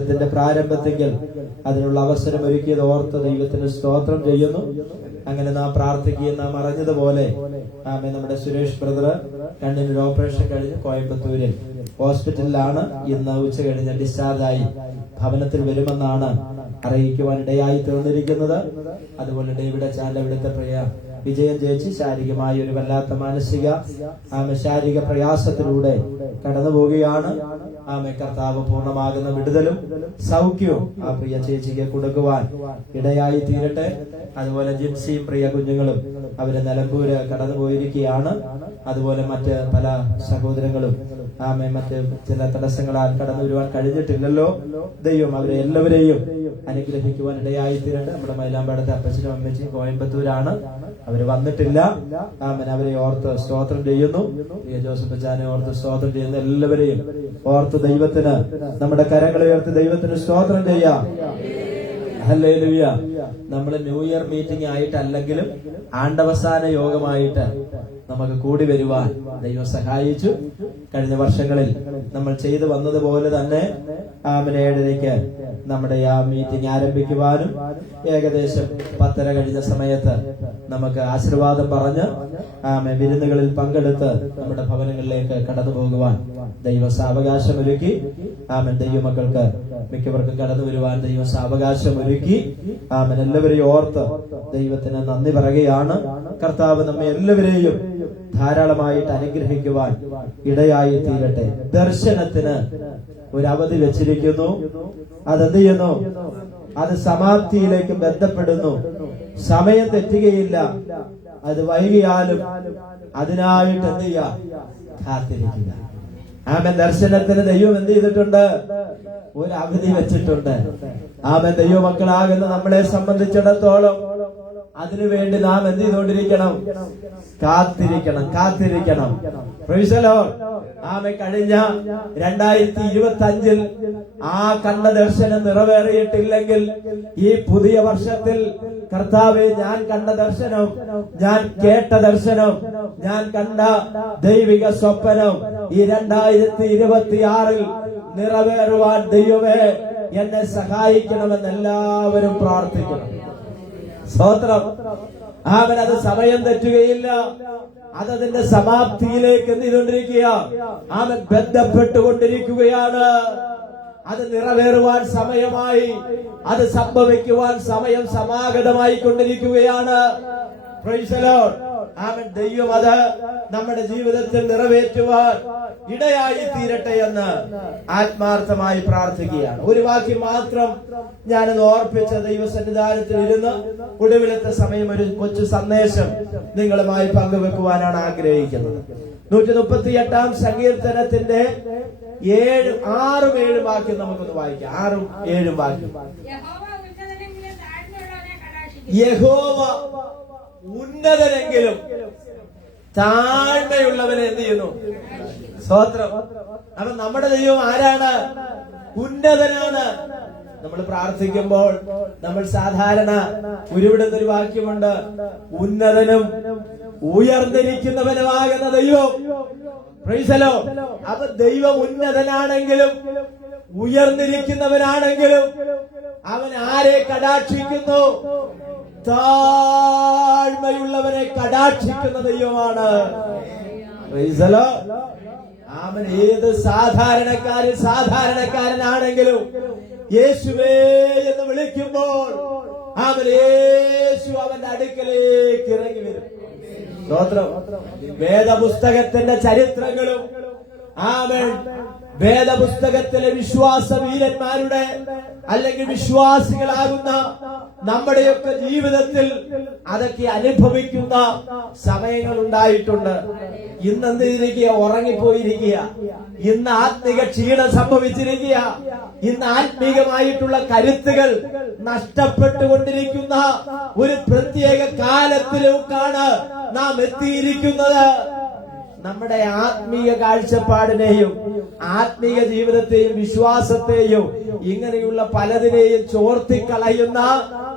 ത്തിന്റെ പ്രാരംഭത്തെങ്കിൽ അതിനുള്ള അവസരം ഒരുക്കിയത് ഓർത്ത് ദൈവത്തിന് സ്തോത്രം ചെയ്യുന്നു. അങ്ങനെ നാം പ്രാർത്ഥിക്കുകയും നാം അറിഞ്ഞതുപോലെ നമ്മുടെ സുരേഷ് ബ്രദർ കണ്ണിനൊരു ഓപ്പറേഷൻ കഴിഞ്ഞ് കോയമ്പത്തൂരിൽ ഹോസ്പിറ്റലിലാണ്. ഇന്ന് ഉച്ച കഴിഞ്ഞ് ഡിസ്ചാർജായി ഭവനത്തിൽ വരുമെന്നാണ് അറിയിക്കുവാൻ ഇടയായി തീർന്നിരിക്കുന്നത്. അതുപോലെ ഡേവിഡ് അച്ചാന്റെ ഇവിടുത്തെ പ്രിയ വിജയം ചേച്ചി ശാരീരികമായ ഒരു വല്ലാത്ത മാനസിക ശാരീരിക പ്രയാസത്തിലൂടെ കടന്നു പോവുകയാണ്. കർത്താവ് പൂർണ്ണമാകുന്ന വിടുതലും സൗഖ്യവും ആ പ്രിയ ചേച്ചിക്ക് കൊടുക്കുവാൻ ഇടയായി തീരട്ടെ. അതുപോലെ ജിംസിയും പ്രിയ കുഞ്ഞുങ്ങളും അവര് നിലമ്പൂര് കടന്നു പോയിരിക്കുകയാണ്. അതുപോലെ മറ്റ് പല സഹോദരങ്ങളും മറ്റ് ചില തടസ്സങ്ങളാൽ കടന്നു വരുവാൻ കഴിഞ്ഞിട്ടില്ലല്ലോ. ദൈവം അവരെ എല്ലാവരെയും അനുഗ്രഹിക്കുവാൻ ഇടയായി തീരട്ടെ. നമ്മുടെ മൈലാമ്പാടത്തെ അപ്പച്ചനും അമ്മച്ചിയും കോയമ്പത്തൂരാണ്, അവര് വന്നിട്ടില്ല. അവരെ ഓർത്ത് സ്തോത്രം ചെയ്യുന്നു. ജോസഫ് അച്ചാനെ ഓർത്ത് സ്തോത്രം ചെയ്യുന്ന എല്ലാവരെയും ഓർത്ത് ദൈവത്തിന് നമ്മുടെ കരങ്ങളെ ഉയർത്തി ദൈവത്തിന് സ്തോത്രം ചെയ്യാം. ഹല്ലേലൂയ. നമ്മള് ന്യൂ ഇയർ മീറ്റിംഗ് ആയിട്ടല്ലെങ്കിലും ആണ്ടവസാന യോഗമായിട്ട് നമുക്ക് കൂടി വരുവാൻ ദൈവം സഹായിച്ചു. കഴിഞ്ഞ വർഷങ്ങളിൽ നമ്മൾ ചെയ്തു വന്നതുപോലെ തന്നെ 7:30 നമ്മുടെ ആ മീറ്റിംഗ് ആരംഭിക്കുവാനും ഏകദേശം 10:30 കഴിഞ്ഞ സമയത്ത് നമുക്ക് ആശീർവാദം പറഞ്ഞ് വിരുന്നുകളിൽ പങ്കെടുത്ത് നമ്മുടെ ഭവനങ്ങളിലേക്ക് കടന്നു പോകുവാൻ ദൈവം സാവകാശം ഒരുക്കി. ദൈവമക്കൾക്ക് മിക്കവർക്കും കടന്നു വരുവാൻ ദൈവം സാവകാശം ഒരുക്കി. എല്ലാവരെയും ഓർത്ത് ദൈവത്തിന് നന്ദി പറയുകയാണ്. കർത്താവ് നമ്മെ എല്ലാവരെയും ധാരാളമായിട്ട് അനുഗ്രഹിക്കുവാൻ ഇടയായി തീരട്ടെ. ദർശനത്തിന് ഒരു അവധി വെച്ചിരിക്കുന്നു. അതെന്ത് ചെയ്യുന്നു? അത് സമാപ്തിയിലേക്ക് ബന്ധപ്പെടുന്നു. സമയം തെറ്റുകയില്ല. അത് വൈകിയാലും അതിനായിട്ട് എന്ത് ചെയ്യാം? കാത്തിരിക്കുക. ദർശനത്തിന് ദൈവം എന്ത് ചെയ്തിട്ടുണ്ട്? ഒരു അവധി വെച്ചിട്ടുണ്ട്. ദൈവമക്കളാകുന്ന നമ്മളെ സംബന്ധിച്ചിടത്തോളം അതിനുവേണ്ടി നാം എന്ത് ചെയ്തുകൊണ്ടിരിക്കണം? കാത്തിരിക്കണം. കഴിഞ്ഞ 2025 ആ കണ്ട ദർശനം നിറവേറിയിട്ടില്ലെങ്കിൽ ഈ പുതിയ വർഷത്തിൽ കർത്താവെ, ഞാൻ കണ്ട ദർശനം, ഞാൻ കേട്ട ദർശനം, ഞാൻ കണ്ട ദൈവിക സ്വപ്നം ഈ 2026 നിറവേറുവാൻ ദൈവമേ എന്നെ സഹായിക്കണമെന്ന് എല്ലാവരും പ്രാർത്ഥിക്കണം. സ്തോത്രം. അത് സമയം തെറ്റുകയില്ല. അതതിന്റെ സമാപ്തിയിലേക്ക് എന്ത് ചെയ്തുകൊണ്ടിരിക്കുക? ബന്ധപ്പെട്ടുകൊണ്ടിരിക്കുകയാണ്. അത് നിറവേറുവാൻ സമയമായി, അത് സംഭവിക്കുവാൻ സമയം സമാഗതമായി കൊണ്ടിരിക്കുകയാണ്. ദൈവം അത് നമ്മുടെ ജീവിതത്തിൽ നിറവേറ്റുവാൻ ഇടയായി തീരട്ടെ എന്ന് ആത്മാർത്ഥമായി പ്രാർത്ഥിക്കുകയാണ്. ഒരു വാക്യം മാത്രം ഞാനത് ഓർപ്പിച്ച ദൈവസന്നിധാനത്തിൽ ഇരുന്ന് ഒടുവിലത്തെ സമയം ഒരു കൊച്ചു സന്ദേശം നിങ്ങളുമായി പങ്കുവെക്കുവാനാണ് ആഗ്രഹിക്കുന്നത്. 138-ാം സങ്കീർത്തനത്തിന്റെ 6-7 വാക്യം നമുക്കൊന്ന് വായിക്കാം. 6-7 വാക്യം. യഹോവ ഉന്നതനെങ്കിലും താഴ്മയുള്ളവനെ എന്ത് ചെയ്യുന്നു? സ്തോത്രം. അപ്പൊ നമ്മുടെ ദൈവം ആരാണ്? ഉന്നതനാണ്. നമ്മൾ പ്രാർത്ഥിക്കുമ്പോൾ നമ്മൾ സാധാരണ ഉരുവിടുന്നൊരു വാക്യമുണ്ട്, ഉന്നതനും ഉയർന്നിരിക്കുന്നവനുമാകുന്ന ദൈവം. പ്രൈസലോ. അപ്പൊ ദൈവം ഉന്നതനാണെങ്കിലും ഉയർന്നിരിക്കുന്നവനാണെങ്കിലും അവൻ ആരെ കടാക്ഷിക്കുന്നു? താഴ്മയുള്ളവനെ കടാക്ഷിക്കുന്ന ദൈവമാണ്. അവൻ ഏത് സാധാരണക്കാരനാണെങ്കിലും യേശുവേ എന്ന് വിളിക്കുമ്പോൾ യേശു അവന്റെ അടുക്കലേക്ക് ഇറങ്ങി വരും. സ്തോത്രം. വേദപുസ്തകത്തിന്റെ ചരിത്രങ്ങളും വേദപുസ്തകത്തിലെ വിശ്വാസ വീരന്മാരുടെ അല്ലെങ്കിൽ വിശ്വാസികളാകുന്ന നമ്മുടെയൊക്കെ ജീവിതത്തിൽ അതൊക്കെ അനുഭവിക്കുന്ന സമയങ്ങൾ ഉണ്ടായിട്ടുണ്ട്. ഇന്ന് എന്ത് ചെയ്തിരിക്കുക? ഉറങ്ങിപ്പോയിരിക്കുക. ഇന്ന് ആത്മീക ക്ഷീണം സംഭവിച്ചിരിക്കുക. ഇന്ന് ആത്മീകമായിട്ടുള്ള കരുത്തുകൾ നഷ്ടപ്പെട്ടുകൊണ്ടിരിക്കുന്ന ഒരു പ്രത്യേക കാലത്തിലേക്കാണ് നാം എത്തിയിരിക്കുന്നത്. നമ്മുടെ ആത്മീയ കാഴ്ചപ്പാടിനെയും ആത്മീയ ജീവിതത്തെയും വിശ്വാസത്തെയും ഇങ്ങനെയുള്ള പലതിനെയും ചോർത്തിക്കളയുന്ന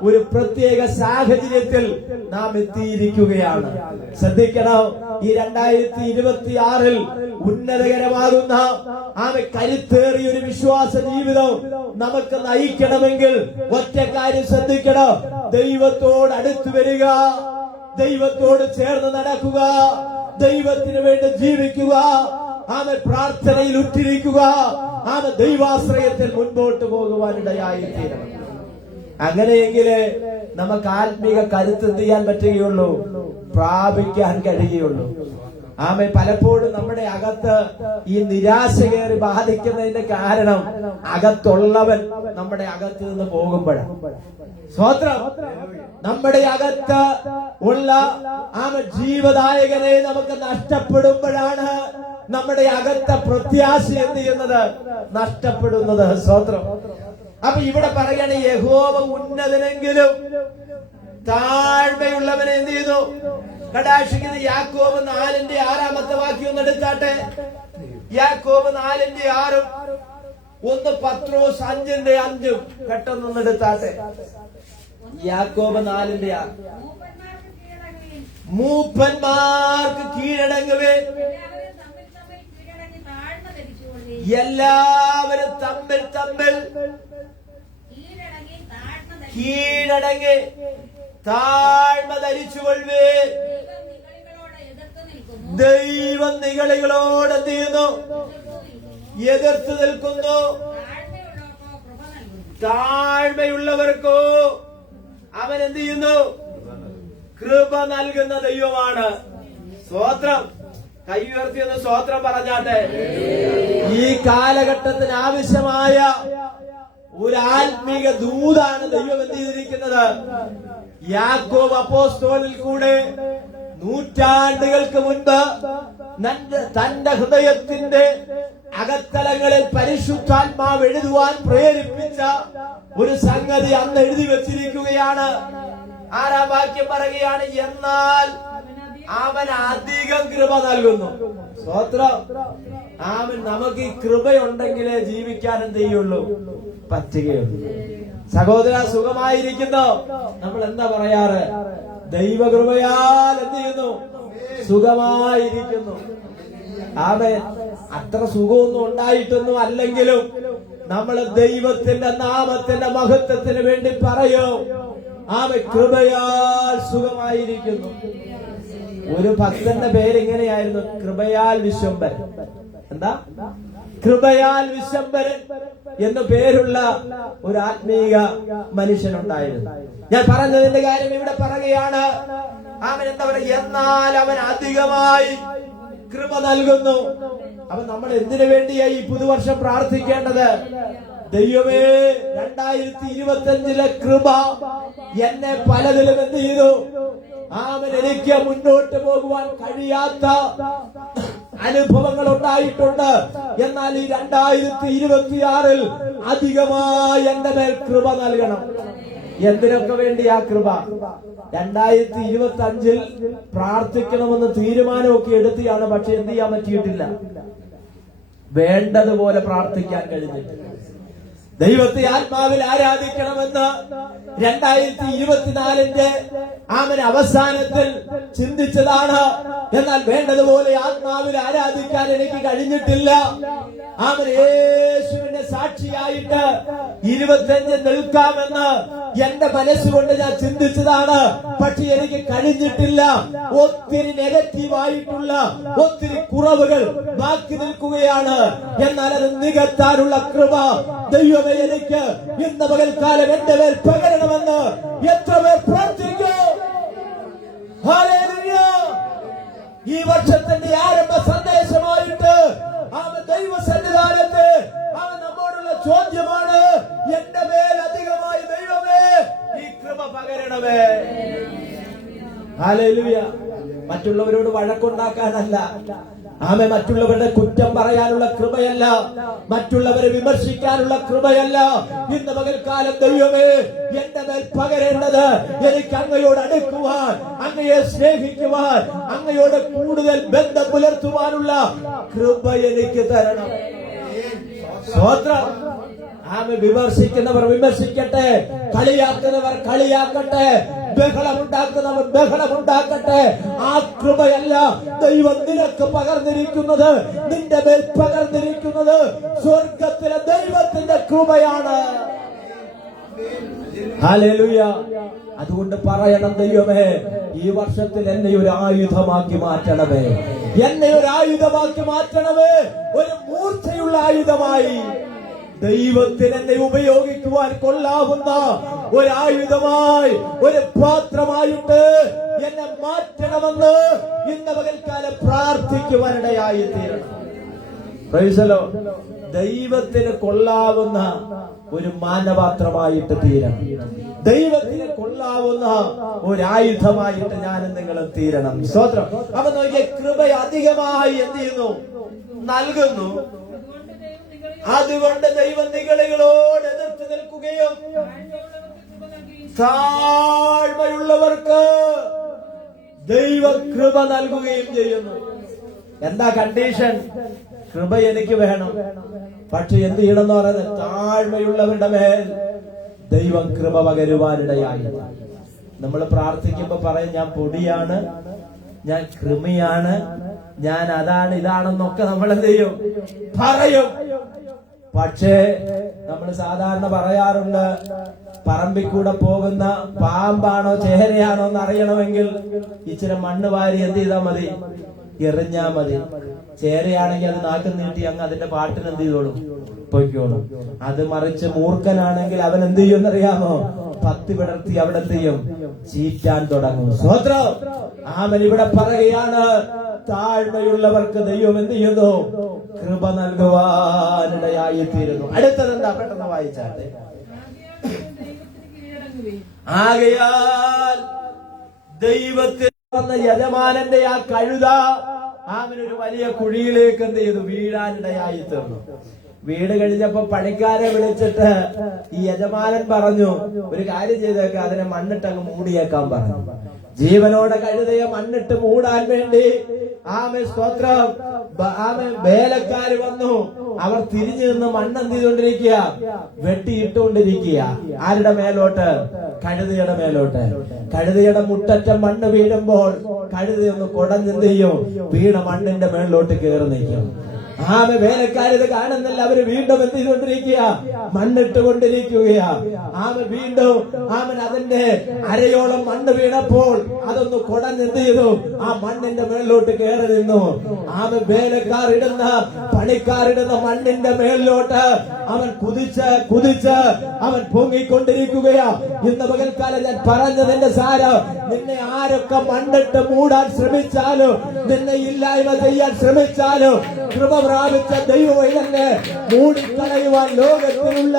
ഒരു പ്രത്യേക സാഹചര്യത്തിൽ നാം എത്തിയിരിക്കുകയാണ്. ശ്രദ്ധിക്കണം. ഈ 2026 ഉന്നതകരമാകുന്ന കരുത്തേറിയ ഒരു വിശ്വാസ ജീവിതം നമുക്ക് നയിക്കണമെങ്കിൽ ഒറ്റ കാര്യം ശ്രദ്ധിക്കണം. ദൈവത്തോട് അടുത്തു വരിക, ദൈവത്തോട് ചേർന്ന് നടക്കുക, ദൈവത്തിന് വേണ്ടി ജീവിക്കുക, പ്രാർത്ഥനയിൽ ഉറ്റിരിക്കുക, ദൈവാശ്രയത്തിൽ മുൻപോട്ട് പോകുവാനിടയായിത്തീരണം. അങ്ങനെയെങ്കിലേ നമുക്ക് ആത്മീക കരുത്ത് എന്ത് ചെയ്യാൻ പറ്റുകയുള്ളൂ, പ്രാപിക്കാൻ കഴിയുകയുള്ളൂ. പലപ്പോഴും നമ്മുടെ അകത്ത് ഈ നിരാശ കയറി ബാധിക്കുന്നതിന്റെ കാരണം അകത്തുള്ളവൻ നമ്മുടെ അകത്ത് നിന്ന് പോകുമ്പോഴാണ്. സ്വത്രം നമ്മുടെ അകത്ത് ഉള്ള ജീവദായകനെ നമുക്ക് നഷ്ടപ്പെടുമ്പോഴാണ് നമ്മുടെ അകത്തെ പ്രത്യാശ എന്ത് ചെയ്യുന്നത്, നഷ്ടപ്പെടുന്നത്. സ്വത്രം. അപ്പൊ ഇവിടെ പറയണ യഹോവ ഉന്നതനെങ്കിലും താഴ്മയുള്ളവനെ എന്ത് ചെയ്തു കടാക്ഷിക്കുന്ന. യാക്കോബ് 4:6 വാക്യം ഒന്ന് എടുത്താട്ടെ. യാക്കോബ് 4:6, 1 പത്രോസ് 5:5 പെട്ടെന്നൊന്ന് എടുത്താട്ടെ. യാക്കോബ് 4:6. മൂപ്പന്മാർക്ക് കീഴടങ്ങുവേ, എല്ലാവരും തമ്മിൽ തമ്മിൽ കീഴടങ്ങി താഴ്മ ധരിച്ചുകൊള്ളുവേ. ദൈവം നിഗളികളോട് എന്ത് ചെയ്യുന്നു, എതിർത്ത് നിൽക്കുന്നു. താഴ്മയുള്ളവർക്കോ അവൻ എന്ത് ചെയ്യുന്നു, കൃപ നൽകുന്ന ദൈവമാണ്. സ്തോത്രം. കൈ ഉയർത്തിയെന്ന് സ്തോത്രം പറഞ്ഞാട്ടെ. ഈ കാലഘട്ടത്തിന് ആവശ്യമായ ഒരു ആത്മീക ദൂതാണ് ദൈവം എന്ത് ചെയ്തിരിക്കുന്നത്. യാക്കോബ് അപ്പോസ്തലനിൽ കൂടെ നൂറ്റാണ്ടുകൾക്ക് മുൻപ് തന്റെ ഹൃദയത്തിന്റെ അകത്തലങ്ങളിൽ പരിശുദ്ധാത്മാവ് എഴുതുവാൻ പ്രേരിപ്പിച്ച ഒരു സംഗതി അന്ന് എഴുതി വെച്ചിരിക്കുകയാണ്. 6 വാക്യം പറയുകയാണ്, എന്നാൽ അവൻ അധികം കൃപ നൽകുന്നു. സ്തോത്രം. അവൻ നമുക്ക് ഈ കൃപയുണ്ടെങ്കിലേ ജീവിക്കാൻ എന്ത് ചെയ്യുള്ളൂ, പറ്റുകയുള്ളൂ. സഹോദര, സുഖമായിരിക്കുന്നോ? നമ്മൾ എന്താ പറയാറ്, ദൈവകൃപയാൽ എന്ത് ചെയ്യുന്നു, സുഖമായിരിക്കുന്നു. അവൻ അത്ര സുഖമൊന്നും ഉണ്ടായിട്ടൊന്നും അല്ലെങ്കിലും നമ്മൾ ദൈവത്തിന്റെ നാമത്തിന്റെ മഹത്വത്തിന് വേണ്ടി പറയും, അവൻ കൃപയാൽ സുഖമായിരിക്കുന്നു. ഒരു ഭക്തന്റെ പേരിങ്ങനെയായിരുന്നു, കൃപയാൽ വിശ്വംഭരൻ. എന്താ? കൃപയാൽ വിശ്വംഭരൻ എന്ന് പേരുള്ള ഒരു ആത്മീക മനുഷ്യനുണ്ടായിരുന്നു. ഞാൻ പറഞ്ഞതിന്റെ കാര്യം ഇവിടെ പറയുകയാണ്. അവൻ എന്താ പറയുക, എന്നാൽ അവൻ അധികമായി കൃപ നൽകുന്നു. അവൻ നമ്മൾ എന്തിനു വേണ്ടിയായി ഈ പുതുവർഷം പ്രാർത്ഥിക്കേണ്ടത്? ദൈവമേ, 2025 കൃപ എന്നെ പലതിലും എന്ത് ചെയ്തു, അവൻ എനിക്ക് മുന്നോട്ട് പോകുവാൻ കഴിയാത്ത അനുഭവങ്ങൾ ഉണ്ടായിട്ടുണ്ട്. എന്നാൽ ഈ 2026 അധികമായി എന്റെ മേൽ കൃപ നൽകണം. എന്തിനൊക്കെ വേണ്ടി ആ കൃപ? 2025 പ്രാർത്ഥിക്കണമെന്ന് തീരുമാനമൊക്കെ എടുത്തിയാണ്, പക്ഷെ എന്ത് ചെയ്യാൻ പറ്റിയിട്ടില്ല, വേണ്ടതുപോലെ പ്രാർത്ഥിക്കാൻ കഴിഞ്ഞിട്ടില്ല. ദൈവത്തെ ആത്മാവിൽ ആരാധിക്കണമെന്ന് 2024 അവസാനത്തിൽ ചിന്തിച്ചതാണ്. എന്നാൽ വേണ്ടതുപോലെ ആത്മാവിൽ ആരാധിക്കാൻ എനിക്ക് കഴിഞ്ഞിട്ടില്ല. യേശുവിന്റെ സാക്ഷിയായിട്ട് 25 നിൽക്കാമെന്ന് എന്റെ മനസ്സുകൊണ്ട് ഞാൻ ചിന്തിച്ചതാണ്, പക്ഷെ എനിക്ക് കഴിഞ്ഞിട്ടില്ല. ഒത്തിരി നെഗറ്റീവായിട്ടുള്ള ഒത്തിരി കുറവുകൾ ബാക്കി നിൽക്കുകയാണ്. എന്നാൽ അത് നികത്താനുള്ള കൃപ ദൈവമേ എനിക്ക് ഇന്ന് പകൽക്കാലം എന്റെ മേൽ പകരണമെന്ന് എത്ര പേർ പ്രാർത്ഥിക്കും? ഹല്ലേലൂയ. ഈ വർഷത്തിന്റെ ആരംഭ സന്ദേശമായിട്ട് ദൈവ സന്നിധാനത്തെ നമ്മോടുള്ള ചോദ്യമാണ്, എന്റെ മേൽ അധികമായി ദൈവമേ ഈ കൃപ പകരണമേ. ഹല്ലേലൂയ. മറ്റുള്ളവരോട് വഴക്കുണ്ടാക്കാനല്ല, മറ്റുള്ളവരുടെ കുറ്റം പറയാനുള്ള കൃപയല്ല, മറ്റുള്ളവരെ വിമർശിക്കാനുള്ള കൃപയല്ല. ഇന്ന് പകൽക്കാലം ദൈവമേ എന്റെ മേൽ പകരേണ്ടത് എനിക്ക് അങ്ങയോട് അടുക്കുവാൻ, അങ്ങയെ സ്നേഹിക്കുവാൻ, അങ്ങയോട് കൂടുതൽ ബന്ധം പുലർത്തുവാനുള്ള കൃപ എനിക്ക് തരണം. സ്തോത്രം. വിമർശിക്കുന്നവർ വിമർശിക്കട്ടെ, കളിയാക്കുന്നവർ കളിയാക്കട്ടെ. ബഹളമുണ്ടാക്കുന്നവൻ ബഹളമുണ്ടാക്കട്ടെ. ആ കൃപയല്ല ദൈവം നിനക്ക് പകർന്നിരിക്കുന്നത്, നിന്റെ മേൽ പകർന്നിരിക്കുന്നത് സ്വർഗത്തിലെ ദൈവത്തിന്റെ കൃപയാണ്. ഹല്ലേലൂയ. അതുകൊണ്ട് പറയണം, ദൈവമേ, ഈ വർഷത്തിൽ എന്നെ ഒരു ആയുധമാക്കി മാറ്റണമേ, എന്നെ ഒരു ആയുധമാക്കി മാറ്റണമേ, ഒരു മൂർച്ചയുള്ള ആയുധമായി ദൈവത്തിന് എന്നെ ഉപയോഗിക്കുവാൻ കൊള്ളാവുന്ന ഒരായുധമായി, ഒരു പാത്രമായിട്ട് എന്നെ മാറ്റണമെന്ന് ഇന്ന് പകൽക്കാലം പ്രാർത്ഥിക്കുവാനിടയായി തീരണം. Price the Lord. ദൈവത്തിന് കൊള്ളാവുന്ന ഒരു മാനപാത്രമായിട്ട് തീരണം, ദൈവത്തിന് കൊള്ളാവുന്ന ഒരായുധമായിട്ട് ഞാനും നിങ്ങളും തീരണം. സ്തോത്രം. അപ്പൊ നോക്കിയ കൃപ അധികമായി എന്ത് ചെയ്യുന്നു? നൽകുന്നു. അതുകൊണ്ട് ദൈവം നിഗളികളോട് എതിർത്ത് നിൽക്കുകയും താഴ്മയുള്ളവർക്ക് ദൈവ കൃപ നൽകുകയും ചെയ്യുന്നു. എന്താ കണ്ടീഷൻ? കൃപ എനിക്ക് വേണം, പക്ഷെ എന്ത് ചെയ്യണമെന്ന് പറയുന്നത്? താഴ്മയുള്ളവരുടെ മേൽ ദൈവം കൃപ പകരുവാനിടയായി. നമ്മൾ പ്രാർത്ഥിക്കുമ്പോ പറയും, ഞാൻ പൊടിയാണ്, ഞാൻ കൃമിയാണ്, ഞാൻ അതാണ് ഇതാണെന്നൊക്കെ നമ്മൾ എന്ത് ചെയ്യും? പറയും. പക്ഷേ നമ്മൾ സാധാരണ പറയാറുണ്ട്, പറമ്പിൽ കൂടെ പോകുന്ന പാമ്പാണോ ചേരയാണോ എന്ന് അറിയണമെങ്കിൽ ഇച്ചിരി മണ്ണ് വാരി എന്ത് ചെയ്താൽ മതി? എറിഞ്ഞാ മതി. ചേരയാണെങ്കിൽ അത് നാക്കും നീട്ടി അങ്ങ് അതിന്റെ പാട്ടിന് എന്ത് ചെയ്തോളും? പൊയ്ക്കോളും. അത് മറിച്ച് മൂർഖനാണെങ്കിൽ അവൻ എന്ത് ചെയ്യുമെന്നറിയാമോ? പത്തി വിടർത്തി അവിടെ എന്ത് ചെയ്യും? ചീറ്റാൻ തുടങ്ങും. സ്വത്രം. അവൻ ഇവിടെ പറയുകയാണ്, താഴ്മയുള്ളവർക്ക് ദൈവം എന്ത് ചെയ്യുന്നു? കൃപ നൽകുവാനിടയായി തീരുന്നു. അടുത്തതെന്താ? പെട്ടെന്ന് വായിച്ചാട്ടെ. ആകയാൽ ദൈവത്തിൽ വന്ന യജമാനന്റെ ആ കഴുത അവനൊരു വലിയ കുഴിയിലേക്ക് എന്ത് ചെയ്തു? വീഴാനിടയായി തീർന്നു. വീട് കഴിഞ്ഞപ്പോ പണിക്കാരെ വിളിച്ചിട്ട് ഈ യജമാനൻ പറഞ്ഞു, ഒരു കാര്യം ചെയ്തേക്ക്, അതിനെ മണ്ണിട്ടങ്ങ് മൂടിയേക്കാൻ പറഞ്ഞു. ജീവനോടെ കഴുതയെ മണ്ണിട്ട് മൂടാൻ വേണ്ടി സ്തോത്രം, വേലക്കാര് വന്നു. അവർ തിരിഞ്ഞു നിന്ന് മണ്ണ് എന്ത് ചെയ്തുകൊണ്ടിരിക്കുക? വെട്ടിയിട്ടുകൊണ്ടിരിക്കുക. ആരുടെ മേലോട്ട്? കഴുതയുടെ മേലോട്ട്. കഴുതയുടെ മുട്ടറ്റം മണ്ണ് വീഴുമ്പോൾ കഴുതയൊന്ന് കുടഞ്ഞെന്ത് ചെയ്യും? വീണ മണ്ണിന്റെ മേളിലോട്ട് കയറി നിൽക്കും. വേലക്കാരിത് കാണുന്നില്ല. അവര് വീണ്ടും എന്ത് ചെയ്തുകൊണ്ടിരിക്കുക? മണ്ണിട്ട് കൊണ്ടിരിക്കുകയാ. വീണ്ടും അതിന്റെ അരയോളം മണ്ണ് വീണപ്പോൾ അതൊന്ന് കുടഞ്ഞെന്ത് ചെയ്തു? ആ മണ്ണിന്റെ മേളിലോട്ട് കയറി നിന്നു. വേലക്കാരിടുന്ന പണിക്കാരിടുന്ന മണ്ണിന്റെ മേളിലോട്ട് അവൻ കുതിച്ച് അവൻ പൊങ്ങിക്കൊണ്ടിരിക്കുകയാ. ഇന്ന് പകൽക്കാലം ഞാൻ പറഞ്ഞതിന്റെ സാരം, നിന്നെ ആരൊക്കെ മണ്ണിട്ട് മൂടാൻ ശ്രമിച്ചാലും, നിന്നെ ഇല്ലായ്മ ചെയ്യാൻ ശ്രമിച്ചാലും, കൃപ പ്രാപിച്ച ദൈവവൈതന്നെ മൂടിക്കളയുവാൻ ലോകത്തിലുള്ള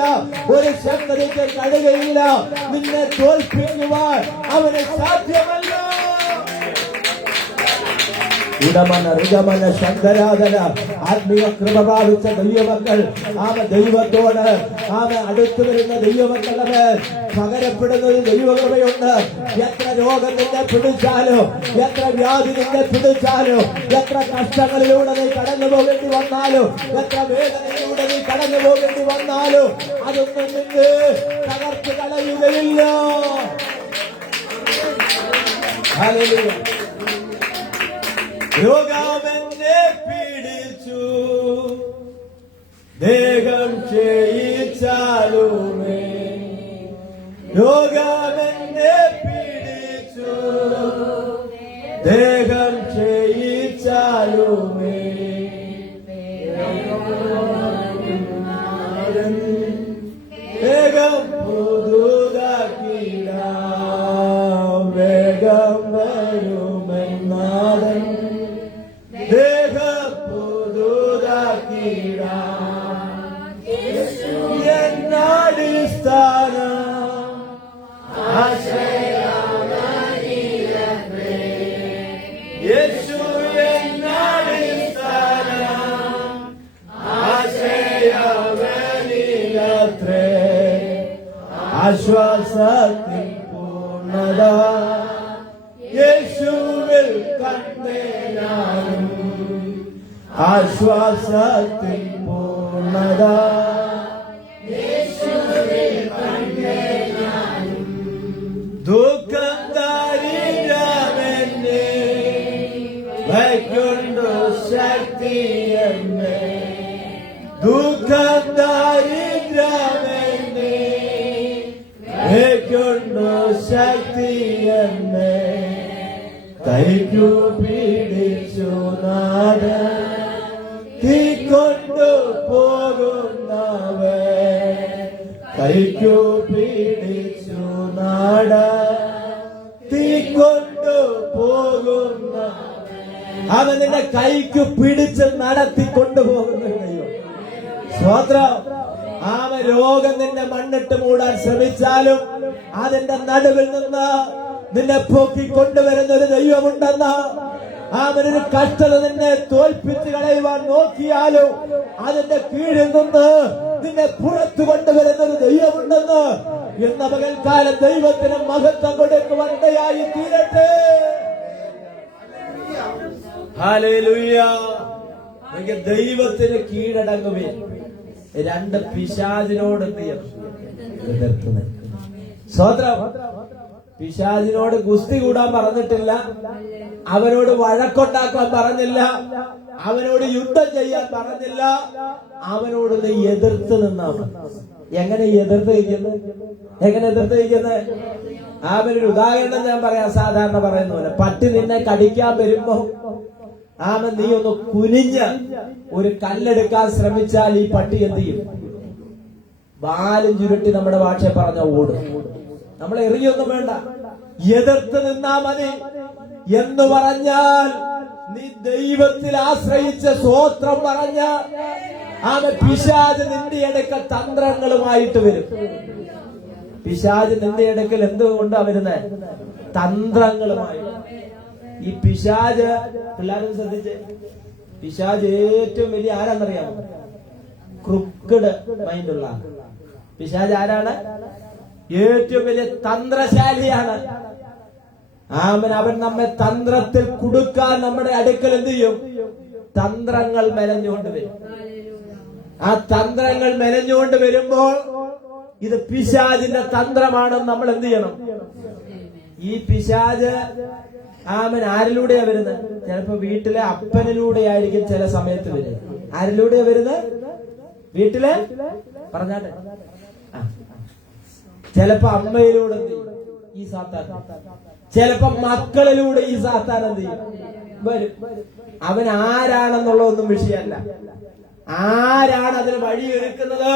ഒരു ശക്തിക്ക് കഴിയുകയില്ല. നിന്നെ തോൽപ്പിക്കുവാൻ അവന് സാധ്യമല്ല. ഉടമന ഋഗമന ശങ്കരാധന ആത്മീയ കൃപ പ്രാപിച്ച ദൈവമക്കൾ ദൈവത്തോട് അടുത്തു വരുന്ന ദൈവമക്കളുടെ മേൽ പകരപ്പെടുന്നത് ദൈവകൃപയുണ്ട്. എത്ര രോഗം നിന്നെ പിടിച്ചാലോ, എത്ര വ്യാധി നിന്നെ പിടിച്ചാലോ, എത്ര കഷ്ടങ്ങളിലൂടെ നീ കടന്നു പോകേണ്ടി വന്നാലോ, എത്ര വേദനയിലൂടെ നീ കടന്നു പോകേണ്ടി വന്നാലോ, അതൊന്നും നിന്നെ തകർത്ത് കളയുകയില്ല. ഹല്ലേലൂയ. രോഗമെന്നെ പീഡിച്ചു, ദേഹം ക്ഷയിച്ചാലുമേ. രോഗമെന്നെ പീഡിച്ചു, ദേഹം ക്ഷയിച്ചാലുമേ. വേഗം പുതുതാക്കിടാം, വേഗം വരുമെന്നാടൻ. ദേഹം പുതുതാക്കിടാം, എന്നടിസ്ഥാനം ആശ്രയമനിലത്രേ. യേശു എന്നടിസ്ഥാനം ആശ്രയമനിലത്രേ. ആശ്വാസത്തിൻ പൂർണ്ണത യേശുവിൽ കണ്ടേനാനും. ആശ്വാസത്തിൻ പൂർണ്ണത യേശുവിൽ കണ്ടേനാനും. ദുഃഖം ശക്തി എന്നെ കൈക്കു പിടിച്ചു നാഥൻ തീ കൊണ്ടു പോകുന്നവേ കൈക്കു പിടിച്ചു നാട തീ കൊണ്ടു പോകുന്ന അവൻ നിന്റെ കൈക്ക് പിടിച്ച് നടത്തി കൊണ്ടുപോകുന്ന ദൈവം. സ്വത്രം. അവൻ രോഗം നിന്നെ മണ്ണിട്ട് മൂടാൻ ശ്രമിച്ചാലും അതിന്റെ നടുവിൽ നിന്ന് നിന്നെ പൊക്കി കൊണ്ടുവരുന്ന ഒരു ദൈവമുണ്ടെന്ന്, അവനൊരു കഷ്ടത നിന്നെ തോൽപ്പിച്ച് കളയുവാൻ നോക്കിയാലും അതിന്റെ കീഴിൽ നിന്ന് നിന്നെ പുറത്തു കൊണ്ടുവരുന്ന ഒരു ദൈവമുണ്ടെന്ന് എന്ന പകൽക്കാലം ദൈവത്തിന് മഹത്വം കൊടുക്കുവാൻ ഇടയായി തീരട്ടെ. ഹല്ലേലൂയ. ദൈവത്തിന് കീഴടങ്ങുവേ. രണ്ട് പിശാചിനോട് എന്ത് ചെയ്യണം? എതിർത്ത് നിൽക്കണം. സ്വത്രം. പിശാചിനോട് ഗുസ്തി കൂടാൻ പറഞ്ഞിട്ടില്ല, അവനോട് വഴക്കുണ്ടാക്കാൻ പറഞ്ഞില്ല, അവനോട് യുദ്ധം ചെയ്യാൻ പറഞ്ഞില്ല, അവനോട് നീ എതിർത്ത് നിന്നാണ്. എങ്ങനെ എതിർത്ത് നിൽക്കുന്നത്? എങ്ങനെ എതിർത്ത് നിൽക്കുന്നത്? അവനൊരു ഉദാഹരണം ഞാൻ പറയാം. സാധാരണ പറയുന്ന പോലെ പട്ടി നിന്നെ കടിക്കാൻ വരുമ്പോ നീ ഒന്ന് കുനിഞ്ഞ് ഒരു കല്ലെടുക്കാൻ ശ്രമിച്ചാൽ ഈ പട്ടി എന്ത് ചെയ്യും? വാലും ചുരുട്ടി നമ്മുടെ ഭാഷ പറഞ്ഞ ഓടും. നമ്മളെ എറിയൊന്നും വേണ്ട, എതിർത്ത് നിന്നാ മതി. എന്ന് പറഞ്ഞാൽ നീ ദൈവത്തിൽ ആശ്രയിച്ച സ്വോത്രം പറഞ്ഞ പിശാച് നിന്റെ അടുക്കൽ തന്ത്രങ്ങളുമായിട്ട് വരും. പിശാച് നിന്റെ അടുക്കൽ എന്തുകൊണ്ടാ വരുന്നത്? തന്ത്രങ്ങളുമായി. ഈ പിശാച്, പിള്ളേരും ശ്രദ്ധിച്ച്, പിശാച് ഏറ്റവും വലിയ ആരാന്നറിയാമോ? ക്രുക്കഡ് മൈൻഡുള്ള പിശാച് ആരാണ്? ഏറ്റവും വലിയ തന്ത്രശാലിയാണ്. അവൻ നമ്മെ തന്ത്രത്തിൽ കുടുക്കാൻ നമ്മുടെ അടുക്കൽ എന്ത് ചെയ്യും? തന്ത്രങ്ങൾ മെനഞ്ഞുകൊണ്ട് വരും. ആ തന്ത്രങ്ങൾ മെനഞ്ഞുകൊണ്ട് വരുമ്പോൾ ഇത് പിശാചിന്റെ തന്ത്രമാണെന്ന് നമ്മൾ എന്ത് ചെയ്യണം? ഈ പിശാച് ആരിലൂടെയാ വരുന്നത്? ചിലപ്പോ വീട്ടിലെ അപ്പനിലൂടെ ആയിരിക്കും ചില സമയത്ത് വരുന്നത്. ആരിലൂടെയാ വരുന്നത്? വീട്ടിലെ പറഞ്ഞാട്ടെ. ചിലപ്പോ അമ്മയിലൂടെ ഈ സാത്താൻ, ചിലപ്പോ മക്കളിലൂടെ ഈ സാത്താൻ എന്ത് ചെയ്യും? വരും. അവൻ ആരാണെന്നുള്ളതൊന്നും വിഷയമല്ല. ആരാണ് അതിന് വഴിയൊരുക്കുന്നത്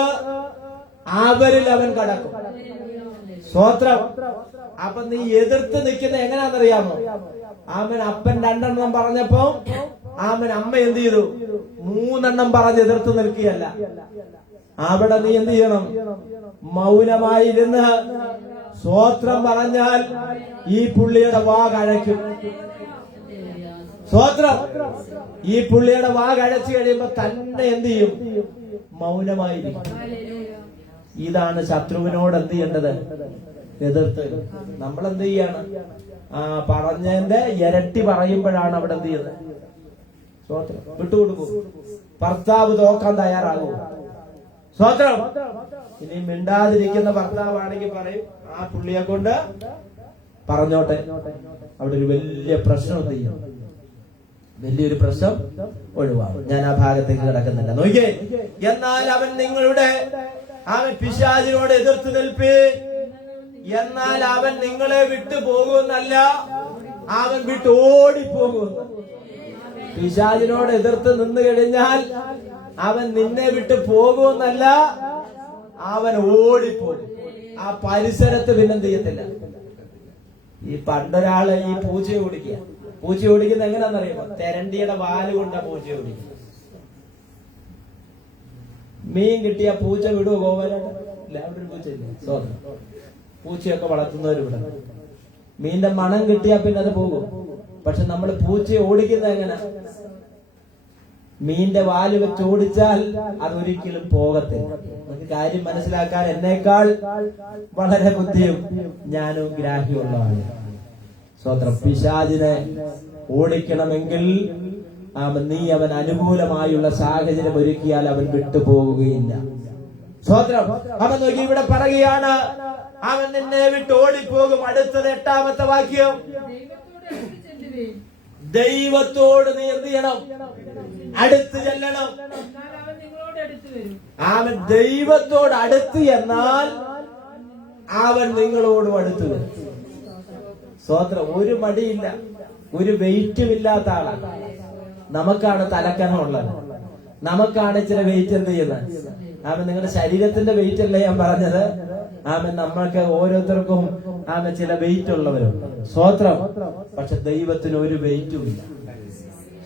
അവരിൽ അവൻ കടക്കും. സ്വോത്രം. അപ്പൊ നീ എതിർത്ത് നിൽക്കുന്ന എങ്ങനെയാണെന്നറിയാമോ? അപ്പൻ 2 എണ്ണം പറഞ്ഞപ്പോ അമ്മ എന്ത് ചെയ്തു? 3 എണ്ണം പറഞ്ഞ് എതിർത്ത് നിൽക്കുകയല്ല. അവിടെ നീ എന്ത് ചെയ്യണം? മൗനമായിരുന്ന് സ്വോത്രം പറഞ്ഞാൽ ഈ പുള്ളിയുടെ വാ കഴയ്ക്കും. സ്വോത്രം. ഈ പുള്ളിയുടെ വാ കഴച്ചു കഴിയുമ്പോ തന്നെ എന്ത് ചെയ്യും? മൗനമായിരിക്കും. ഇതാണ് ശത്രുവിനോട് എന്ത് ചെയ്യേണ്ടത്? എതിർത്ത്. നമ്മൾ എന്ത് ചെയ്യാണ്? പറഞ്ഞതിന്റെ ഇരട്ടി പറയുമ്പോഴാണ് അവിടെ എന്ത് ചെയ്യുന്നത്? സ്വോത്രം. വിട്ടുകൊടുക്കൂ. ഭർത്താവ് തോക്കാൻ തയ്യാറാകൂ. സ്വോത്രം. ഇനി മിണ്ടാതിരിക്കുന്ന ഭർത്താവാണെങ്കിൽ പറയും, ആ പുള്ളിയെ കൊണ്ട് പറഞ്ഞോട്ടെ. അവിടെ ഒരു വലിയ പ്രശ്നം എന്ത് ചെയ്യും? വലിയൊരു പ്രശ്നം ഒഴിവാകും. ഞാൻ ആ ഭാഗത്തേക്ക് കിടക്കുന്നില്ല. നോക്കിയേ. എന്നാൽ അവൻ നിങ്ങളുടെ പിശാചിനോട് എതിർത്ത് നിൽപ്പേ. എന്നാൽ അവൻ നിങ്ങളെ വിട്ടു പോകുമെന്നല്ല, അവൻ വിട്ട് ഓടിപ്പോകുമെന്ന്. പിശാചിനോട് എതിർത്ത് നിന്ന് കഴിഞ്ഞാൽ അവൻ നിന്നെ വിട്ട് പോകുമെന്നല്ല, അവൻ ഓടിപ്പോകും. ആ പരിസരത്ത് പിന്നെന്ത് ചെയ്യത്തില്ല. ഈ പണ്ടൊരാള് ഈ പൂച്ചയെ ഓടിക്കുക. പൂച്ച ഓടിക്കുന്ന എങ്ങനെയാണെന്നറിയുമോ? തെരണ്ടിയുടെ വാല് കൊണ്ടാ പൂച്ച ഓടിക്കുക. മീൻ കിട്ടിയ പൂച്ച വിടുവോ പോകാനായിട്ട്? ഇല്ല. അവിടെ ഒരു പൂച്ചയില്ല. സ്വന്തം പൂച്ചയൊക്കെ വളർത്തുന്നവരിവിടെ. മീന്റെ മണം കിട്ടിയാ പിന്നെ അത് പോകും. പക്ഷെ നമ്മൾ പൂച്ചയെ ഓടിക്കുന്നത് എങ്ങനെ? മീന്റെ വാല് വെച്ച് ഓടിച്ചാൽ അതൊരിക്കലും പോകത്തില്ല. നമുക്ക് കാര്യം മനസ്സിലാക്കാൻ എന്നേക്കാൾ വളരെ ബുദ്ധിയും ജ്ഞാനവും ഗ്രാഹ്യമുള്ളതാണ്. സ്വത്രം. പിശാചിനെ ഓടിക്കണമെങ്കിൽ നീ അവൻ അനുകൂലമായുള്ള സാഹചര്യം ഒരുക്കിയാൽ അവൻ വിട്ടുപോവുകയില്ല. സ്വത്രം. അവൻ നോക്കി ഇവിടെ പറയുകയാണ്, അവൻ നിന്നെ വിട്ട് ഓടിപ്പോകും. അടുത്തത് 8ാമത്തെ വാക്യം. ദൈവത്തോട് നീ എന്ത് ചെയ്യണം? അടുത്ത് ചെല്ലണം. അവൻ ദൈവത്തോട് അടുത്ത് എന്നാൽ അവൻ നിങ്ങളോടും അടുത്ത് വരും. സ്വതന്ത്രം. ഒരു മടിയില്ല, ഒരു വെയിറ്റും ഇല്ലാത്ത ആളാണ്. നമുക്കാണ് തലക്കനമുള്ളത്, നമുക്കാണ് ഇച്ചിരി വെയിറ്റ് എന്ത് ചെയ്യുന്നത്. ആമൻ നിങ്ങളുടെ ശരീരത്തിന്റെ വെയിറ്റ് അല്ല ഞാൻ പറഞ്ഞത്. ആമൻ നമ്മൾക്ക് ഓരോരുത്തർക്കും ആമൻ ചില വെയിറ്റ് ഉള്ളവരുണ്ട്. സ്വതന്ത്രം. പക്ഷെ ദൈവത്തിന് ഒരു വെയിറ്റും ഇല്ല.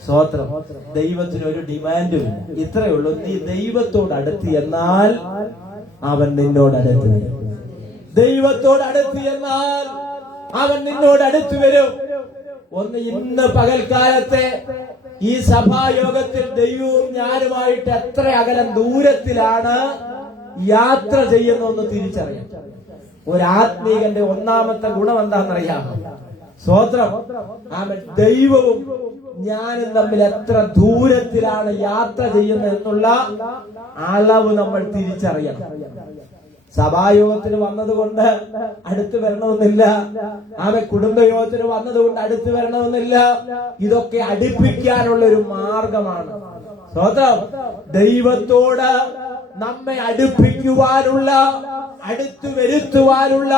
സ്വതന്ത്രം. ദൈവത്തിന് ഒരു ഡിമാൻഡും ഇല്ല. ഇത്രയേ ഉള്ളൂ. നീ ദൈവത്തോട് അടുത്ത് എന്നാൽ അവൻ നിന്നോട് അടുത്ത് വരും. ദൈവത്തോട് അടുത്ത് എന്നാൽ അവൻ നിന്നോട് അടുത്ത് വരും. ഒന്ന് ഇന്ന് പകൽക്കാലത്തെ ഈ സഭായോഗത്തിൽ ദൈവവും ഞാനുമായിട്ട് എത്ര അകലം ദൂരത്തിലാണ് യാത്ര ചെയ്യുന്നതെന്ന് തിരിച്ചറിയാം. ഒരു ആത്മീകന്റെ ഒന്നാമത്തെ ഗുണം എന്താണെന്നറിയാമോ? സ്വതന്ത്രം. ആമൻ. ദൈവവും ഞാനും തമ്മിൽ എത്ര ദൂരത്തിലാണ് യാത്ര ചെയ്യുന്നത് എന്നുള്ള അളവ് നമ്മൾ തിരിച്ചറിയണം. സഭായോഗത്തിന് വന്നതുകൊണ്ട് അടുത്ത് വരണമെന്നില്ല. കുടുംബയോഗത്തിന് വന്നതുകൊണ്ട് അടുത്ത് വരണമെന്നില്ല. ഇതൊക്കെ അടുപ്പിക്കാനുള്ള ഒരു മാർഗമാണ്. സ്വതന്ത്രം. ദൈവത്തോട് നമ്മെ അടുപ്പിക്കുവാനുള്ള, അടുത്തു വരുത്തുവാനുള്ള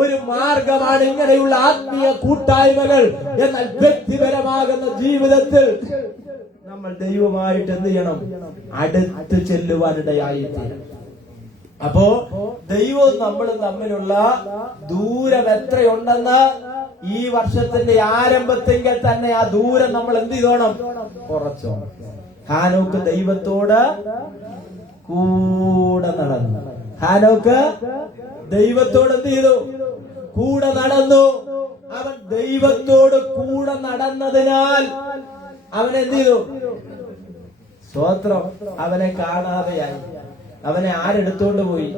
ഒരു മാർഗമാണ് ഇങ്ങനെയുള്ള ആത്മീയ കൂട്ടായ്മകൾ. എന്നാൽ വ്യക്തിപരമാകുന്ന ജീവിതത്തിൽ നമ്മൾ ദൈവമായിട്ട് എന്ത് ചെയ്യണം? അടുത്ത് ചെല്ലുവാനിടയായിത്തീരണം. അപ്പോ ദൈവവും നമ്മളും തമ്മിലുള്ള ദൂരം എത്രയുണ്ടെന്ന് ഈ വർഷത്തിന്റെ ആരംഭത്തെങ്കിൽ തന്നെ ആ ദൂരം നമ്മൾ എന്ത് ചെയ്തോണം? കുറച്ചോ. ഹാനോക്ക് ദൈവത്തോട് കൂടെ നടന്നു. ഹാനോക്ക് ദൈവത്തോട് എന്ത് ചെയ്തു? കൂടെ നടന്നു. അവൻ ദൈവത്തോട് കൂടെ നടന്നതിനാൽ അവൻ എന്ത് ചെയ്തു? സ്വതന്ത്രം. അവനെ കാണാതെയായി. അവനെ ആരെടുത്തോണ്ട് പോയി?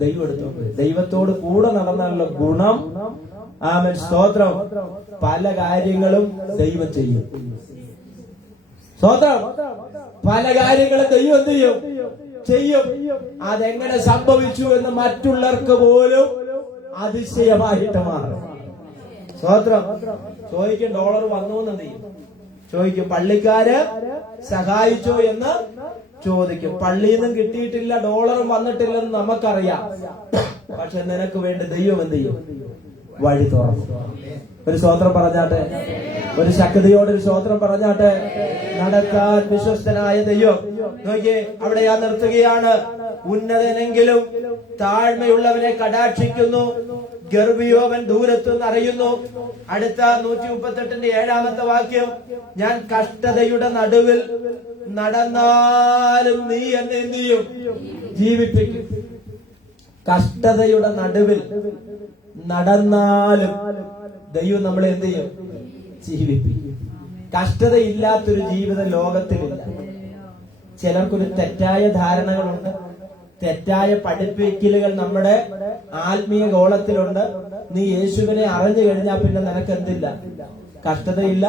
ദൈവം എടുത്തോണ്ട് പോയി. ദൈവത്തോട് കൂടെ നടന്നുള്ള ഗുണം ആമൻ. സ്തോത്രം. പല കാര്യങ്ങളും ദൈവം ചെയ്യും. സ്തോത്രം. പല കാര്യങ്ങളും ദൈവം എന്ത് ചെയ്യും? അതെങ്ങനെ സംഭവിച്ചു എന്ന് മറ്റുള്ളവർക്ക് പോലും അതിശയമായിട്ട് മാറും. സ്തോത്രം. ചോദിക്കും ഡോളർ വന്നു എന്ന് ചെയ്യും. ചോദിക്കും പള്ളിക്കാര് സഹായിച്ചോ എന്ന് ചോദിക്കും. പള്ളിയിൽ നിന്നും കിട്ടിയിട്ടില്ല, ഡോളറും വന്നിട്ടില്ലെന്ന് നമുക്കറിയാം. പക്ഷെ നിനക്ക് വേണ്ടി ദൈവം എന്ത് ചെയ്യും? വഴി തുറക്കും. ഒരു സ്തോത്രം പറഞ്ഞാട്ടെ. ഒരു ശക്തിയോടൊരു സ്തോത്രം പറഞ്ഞാട്ടെ. നടക്കാൻ വിശ്വസ്തനായ ദൈവം. നോക്കിയേ, അവിടെ ഞാൻ നിർത്തുകയാണ്. ഉന്നതനെങ്കിലും താഴ്മയുള്ളവനെ കടാക്ഷിക്കുന്നു, ഗർഭിയോ അവൻ ദൂരത്തുനിന്ന് അറിയുന്നു. അടുത്ത 138 7ാമത്തെ വാക്യം. ഞാൻ കഷ്ടതയുടെ നടുവിൽ നടന്നാലും നീ എന്നെ എന്ത് ചെയ്യും? ജീവിപ്പിക്കും. കഷ്ടതയുടെ നടുവിൽ നടന്നാലും ദൈവം നമ്മളെ എന്ത് ചെയ്യും? ജീവിപ്പിക്കും. കഷ്ടതയില്ലാത്തൊരു ജീവിതം ലോകത്തിലില്ല. ചിലർക്കൊരു തെറ്റായ ധാരണകളുണ്ട്, തെറ്റായ പഠിപ്പിക്കലുകൾ നമ്മുടെ ആത്മീയ ഗോളത്തിലുണ്ട്. നീ യേശുവിനെ അറിഞ്ഞു കഴിഞ്ഞാൽ പിന്നെ നിനക്ക് എന്തില്ല? കഷ്ടതയില്ല.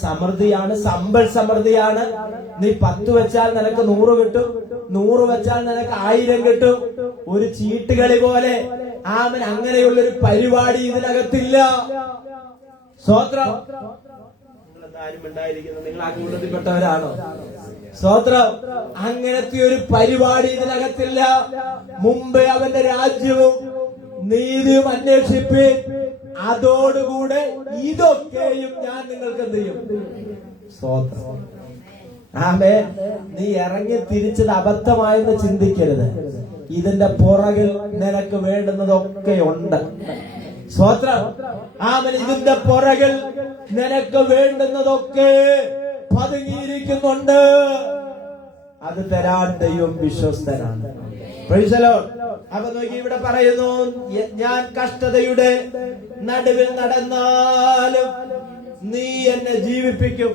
സമൃദ്ധിയാണ്, സമ്പൽ സമൃദ്ധിയാണ്. നീ 10 വെച്ചാൽ നിനക്ക് 100 കിട്ടും, 100 വെച്ചാൽ നിനക്ക് 1000 കിട്ടും. ഒരു ചീട്ടുകളി പോലെ ആമൻ. അങ്ങനെയുള്ളൊരു പരിപാടി ഇതിനകത്തില്ല. സ്തോത്രം. ആരും ഉണ്ടായിരിക്കുന്നത് നിങ്ങൾ ആ കൂട്ടത്തിൽപ്പെട്ടവരാണോ? സ്തോത്രം. അങ്ങനത്തെ ഒരു പരിപാടി ഇതിനകത്തില്ല. മുമ്പേ അവന്റെ രാജ്യവും നീതിയും അന്വേഷിപ്പിൻ, അതോടുകൂടെ ഇതൊക്കെയും ഞാൻ നിങ്ങൾക്ക് എന്ത് ചെയ്യും? സ്തോത്രം. ആമേൻ. നീ ഇറങ്ങി തിരിച്ചത് അബദ്ധമായെന്ന് ചിന്തിക്കരുത്. ഇതിന്റെ പുറകിൽ നിനക്ക് വേണ്ടുന്നതൊക്കെ ഉണ്ട്. സ്തോത്രം. ആമേൻ. ഇതിന്റെ പുറകിൽ നിനക്ക് വേണ്ടുന്നതൊക്കെ പതുങ്ങിയിരിക്കുന്നുണ്ട്. അത് തരാൻ ദൈവം വിശ്വസ്തനാണ്. Praise the Lord. അപ്പൊ നോക്കി, ഇവിടെ പറയുന്നു, ഞാൻ കഷ്ടതയുടെ നടുവിൽ നടന്നാലും നീ എന്നെ ജീവിപ്പിക്കും.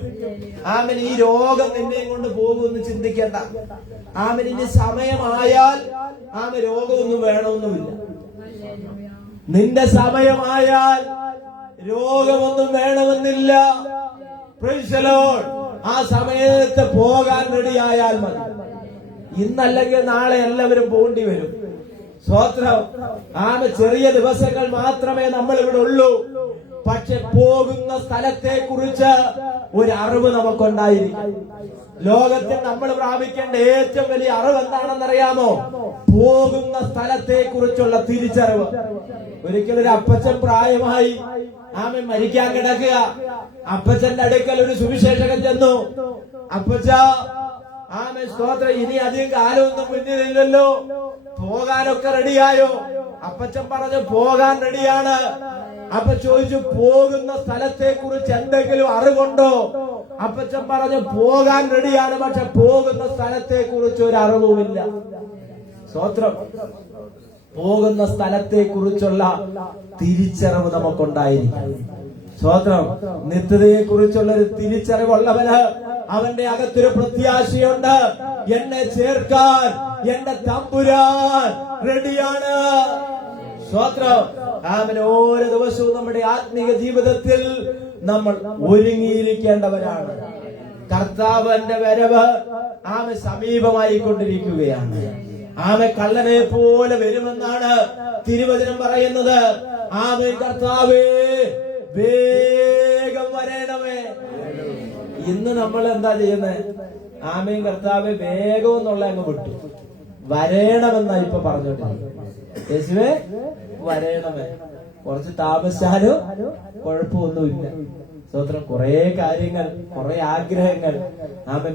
ആമൻ. ഈ രോഗം നിന്നെയും കൊണ്ട് പോകുമെന്ന് ചിന്തിക്കേണ്ട. ആമൻ. ഇനി സമയമായാൽ ആമൻ രോഗമൊന്നും വേണമെന്നുമില്ല. നിന്റെ സമയമായാൽ രോഗമൊന്നും വേണമെന്നില്ല. Price the Lord. ആ സമയത്ത് പോകാൻ റെഡിയായാൽ മതി. ഇന്നല്ലെങ്കിൽ നാളെ എല്ലാവരും പോകേണ്ടി വരും. സ്തോത്രം. ആമൻ. ചെറിയ ദിവസങ്ങൾ മാത്രമേ നമ്മൾ ഇവിടെ ഉള്ളൂ. പക്ഷെ പോകുന്ന സ്ഥലത്തെ കുറിച്ച് ഒരു അറിവ് നമുക്കുണ്ടായിരിക്കും. ലോകത്തിൽ നമ്മൾ പ്രാപിക്കേണ്ട ഏറ്റവും വലിയ അറിവ് എന്താണെന്നറിയാമോ? പോകുന്ന സ്ഥലത്തെ കുറിച്ചുള്ള തിരിച്ചറിവ്. ഒരിക്കലൊരു അപ്പച്ചൻ പ്രായമായി മരിക്കാൻ കിടക്കുക. അപ്പച്ചന്റെ അടുക്കൽ ഒരു സുവിശേഷകൻ ചെന്നു. അപ്പച്ച സ്തോത്രം, ഇനി അധികം കാലമൊന്നും മുന്നിലില്ലല്ലോ, പോകാനൊക്കെ റെഡിയായോ? അപ്പച്ചൻ പറഞ്ഞു പോകാൻ റെഡിയാണ്. അപ്പൊ ചോദിച്ചു, പോകുന്ന സ്ഥലത്തെ കുറിച്ച് എന്തെങ്കിലും അറിവുണ്ടോ? അപ്പച്ചൻ പറഞ്ഞു പോകാൻ റെഡിയാണ്, പക്ഷെ പോകുന്ന സ്ഥലത്തെ കുറിച്ച് ഒരു അറിവുമില്ല. സ്തോത്രം. പോകുന്ന സ്ഥലത്തെ കുറിച്ചുള്ള തിരിച്ചറിവ് നമുക്കുണ്ടായിരിക്കും. സ്തോത്രം. നിത്യതയെ കുറിച്ചുള്ള ഒരു തിരിച്ചറിവുള്ളവന് അവന്റെ അകത്തൊരു പ്രത്യാശയുണ്ട്. എന്നെ ചേർക്കാൻ എന്റെ തമ്പുരാൻ റെഡിയാണ്. സ്തോത്രം. ഓരോ ദിവസവും നമ്മുടെ ആത്മീയ ജീവിതത്തിൽ നമ്മൾ ഒരുങ്ങിയിരിക്കേണ്ടവരാണ്. കർത്താവിന്റെ വരവ് സമീപമായി കൊണ്ടിരിക്കുകയാണ്. കള്ളനെ പോലെ വരുമെന്നാണ് തിരുവചനം പറയുന്നത്. കർത്താവേ വേഗം വരണമേ. ഇന്ന് നമ്മൾ എന്താ ചെയ്യുന്നത്? കർത്താവേ വേഗം എന്നുള്ള അങ്ങ് വിട്ടു, വരണമെന്നാ ഇപ്പൊ പറഞ്ഞോണ്ടിരിക്കുന്നത്. യേശുവേ വരേണമേ. കുറച്ച് താമസിച്ചാലും കുഴപ്പമൊന്നുമില്ല. സ്തോത്രം. കുറെ കാര്യങ്ങൾ, കുറെ ആഗ്രഹങ്ങൾ.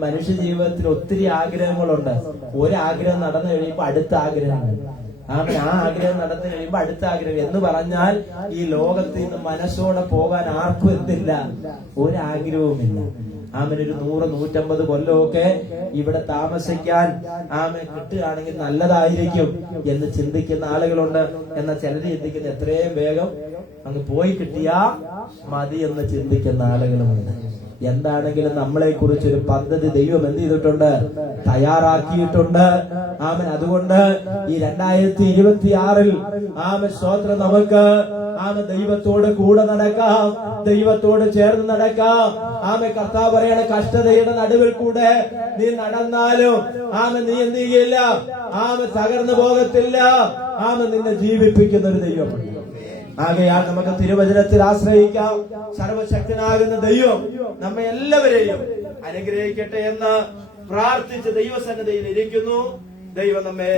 മനുഷ്യ ജീവിതത്തിൽ ഒത്തിരി ആഗ്രഹങ്ങളുണ്ട്. ഒരാഗ്രഹം നടന്നു കഴിയുമ്പോ അടുത്ത ആഗ്രഹങ്ങൾ. ആ ആഗ്രഹം നടന്നു കഴിയുമ്പോ അടുത്ത ആഗ്രഹം എന്ന് പറഞ്ഞാൽ ഈ ലോകത്തിൽ നിന്ന് മനസ്സോടെ പോകാൻ ആർക്കും എന്തില്ല, ഒരാഗ്രഹവുമില്ല. ഒരു 100-150 കൊല്ലമൊക്കെ ഇവിടെ താമസിക്കാൻ കിട്ടുകയാണെങ്കിൽ നല്ലതായിരിക്കും എന്ന് ചിന്തിക്കുന്ന ആളുകളുണ്ട്. എന്നാൽ ചിലര് ചിന്തിക്കുന്ന എത്രയും വേഗം അങ്ങ് പോയി കിട്ടിയാ മതി എന്ന് ചിന്തിക്കുന്ന ആളുകളുമുണ്ട്. എന്താണെങ്കിലും നമ്മളെ കുറിച്ചൊരു പദ്ധതി ദൈവം എന്ത് ചെയ്തിട്ടുണ്ട്? തയ്യാറാക്കിയിട്ടുണ്ട്. അതുകൊണ്ട് ഈ 2026-ൽ സ്തോത്രം, നമുക്ക് ദൈവത്തോട് കൂടെ നടക്കാം, ദൈവത്തോട് ചേർന്ന് നടക്കാം. കർത്താവ് പറയാണ്, കഷ്ടതയുടെ നടുവിൽ കൂടെ നീ നടന്നാലും നീ എന്ത് ചെയ്യില്ല, തകർന്നു പോകത്തില്ല. നിന്നെ ജീവിപ്പിക്കുന്ന ഒരു ദൈവമുണ്ട്. ആകയാൽ നമുക്ക് തിരുവചനത്തിൽ ആശ്രയിക്കാം. സർവശക്തനാകുന്ന ദൈവം നമ്മെ എല്ലാവരെയും അനുഗ്രഹിക്കട്ടെ എന്ന് പ്രാർത്ഥിച്ച് ദൈവസന്നിധിയിൽ ഇരിക്കുന്നു. ദൈവം നമ്മെ